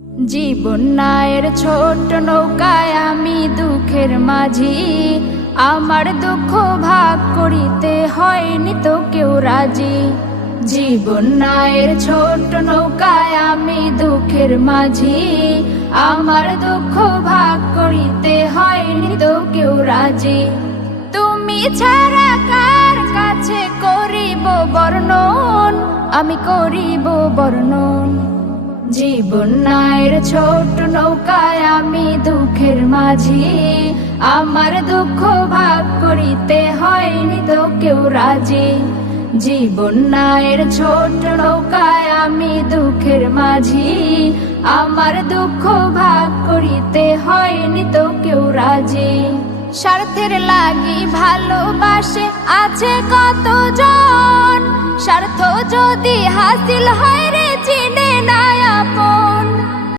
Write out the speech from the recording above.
জীবন নায়ের ছোট নৌকায় আমি দুঃখের মাঝি, আমার দুঃখ ভাগ করিতে হয়নি তো কেউ রাজি। জীবন নায়ের ছোট নৌকায় আমি দুঃখের মাঝি, আমার দুঃখ ভাগ করিতে হয়নি তো কেউ রাজি। তুমি ছাড়া কার কাছে করিব বর্ণন, আমি করিব বর্ণন। জীবন নায়ের ছোট নৌকায় আমি দুঃখের মাঝি, আমার দুঃখ ভাগ করিতে হয়নি তো কেউ রাজি। জীবন নায়ের ছোট নৌকায় আমি দুঃখের মাঝি, আমার দুঃখ ভাগ করিতে হয়নি তো কেউ রাজি। স্বার্থের লাগি ভালোবাসে আছে কতজন, স্বার্থ যদি হাসিল হয় রে চিন